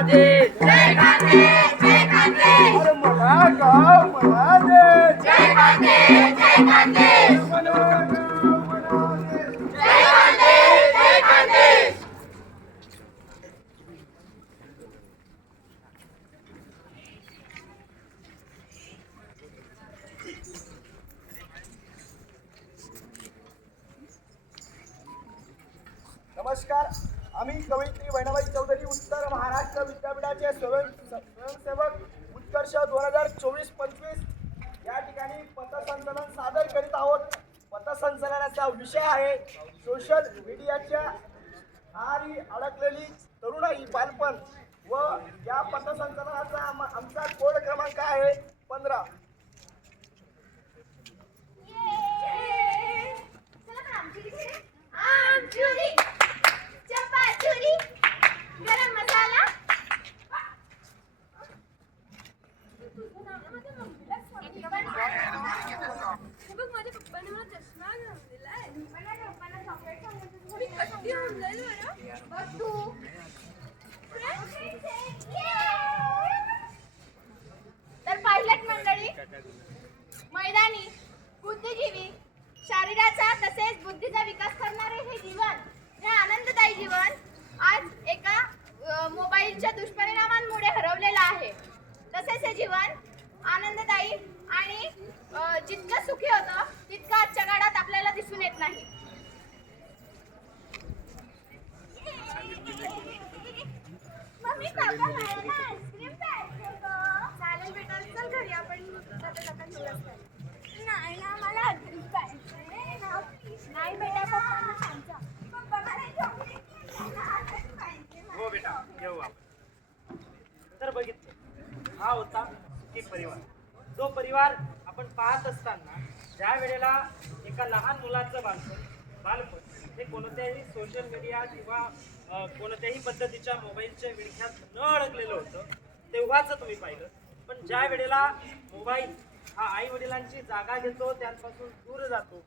खानदेश जय खानदेश जय खानदेश अरे मला गाव मला देश जय खानदेश जय खानदेश मला गाव मला देश जय खानदेश जय खानदेश नमस्कार आम्ही कवयित्री वैणाबाई चौधरी उत्तर महाराष्ट्र विद्यापीठाचे स्वयं स्वयंसेवक उत्कर्ष दोन हजार चोवीस पंचवीस. या ठिकाणी पथसंचलन सादर करीत आहोत. पथसंचलनाचा विषय आहे सोशल मीडियाच्या आरी अडकलेली तरुणाई बालपण. व या पथसंचलनाचा आमचा कोड क्रमांक आहे पंधरा. तर पाहिलं मंडळी मैदानी बुद्धिजीवी शरीराचा तसेच बुद्धीचा विकास करणारे हे जीवन हे आनंददायी जीवन आज एका मोबाईलच्या दुष्परिणामांमुळे हरवलेलं आहे. तसेच हे जीवन आनंददायी आणि जितकं सुखी होतं तितकं आजच्या काळात आपल्याला दिसून येत नाही. हो तर बघितलं हा होता सुखी परिवार. जो परिवार आपण पाहत असताना ज्या वेळेला एका लहान मुलाचं बांधतो बालपण. हे कोणत्याही सोशल मीडिया किंवा कोणत्याही पद्धतीच्या मोबाईलच्या विळख्यात न अडकलेलं होतं तेव्हाच तुम्ही पाहिलं. पण ज्या वेळेला मोबाईल हा आई वडिलांची जागा घेतो त्यांपासून दूर जातो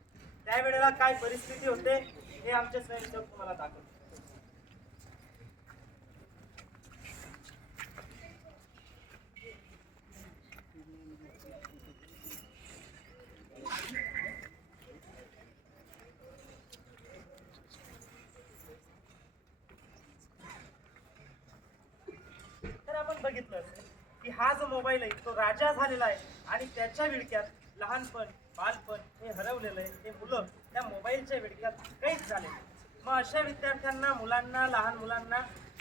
त्यावेळेला काय परिस्थिती होते हे आमचे स्वयंसेवक तुम्हाला दाखवतो. तर असेल की हा जो मोबाईल आहे तो राजा झालेला आहे आणि त्याच्या विडक्यात लहानपण बालपण हे हरवलेलं आहे. हे मुलं त्या मोबाईलच्या विडक्यात काहीच झाले. मग अशा विद्यार्थ्यांना मुलांना लहान मुलांना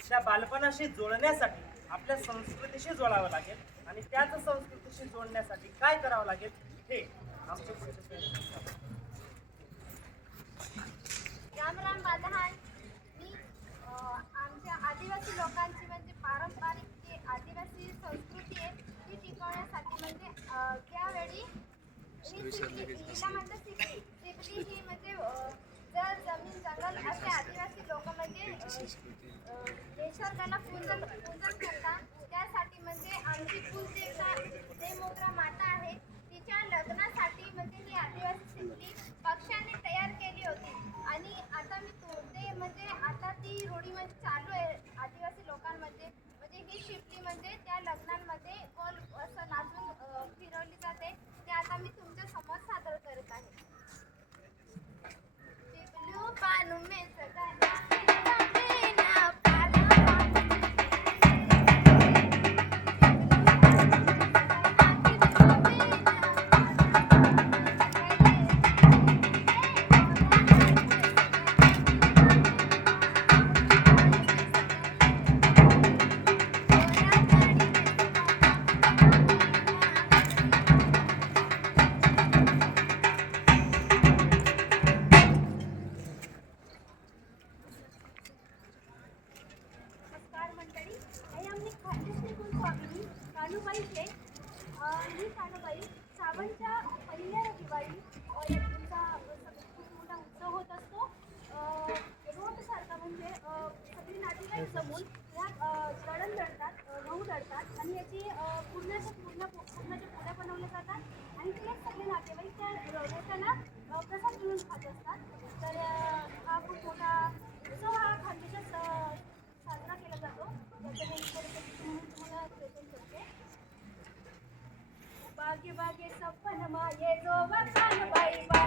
त्या बालपणाशी जोडण्यासाठी आपल्या संस्कृतीशी जोडावं लागेल आणि त्याच संस्कृतीशी जोडण्यासाठी काय करावं लागेल हे आमचे पुढचे राम राम बालहान. मी आमच्या आदिवासी लोकांची म्हणजे पारंपरिक जी आदिवासी संस्कृती आहे ती टिकवण्यासाठी म्हणजे अ, त्यावेळी ही सिपली हिला म्हणतात सिपली सिपली ही म्हणजे अ, जर जमीन जंगल असे आदिवासी लोक म्हणजे अ, अ, निसर्गाला पूजन पूजन करतात त्यासाठी म्हणजे आमची कुलदेवता देवमोगरा माता आहे तिच्या लग्नासाठी म्हणजे ही आदिवासी सिपली पक्षाने तयार केली होती आणि आता मी ते म्हणजे आता ती रूढी म्हणजे चालू आहे आदिवासी लोकांमध्ये म्हणजे ही शिपली म्हणजे त्या दिवाळी तुमचा खूप मोठा उत्सव होत असतो. रोटसारखा म्हणजे सगळी नातेवाईक जमून ह्या दळण दळतात गहू दळतात आणि याची पूर्ण पूर्णाच्या पूर्ण पूर्णाच्या पोळ्या बनवल्या जातात ಅಪ್ಪನ ಮಾಯೆ ಸೋಬ ಬೈ ಬೈ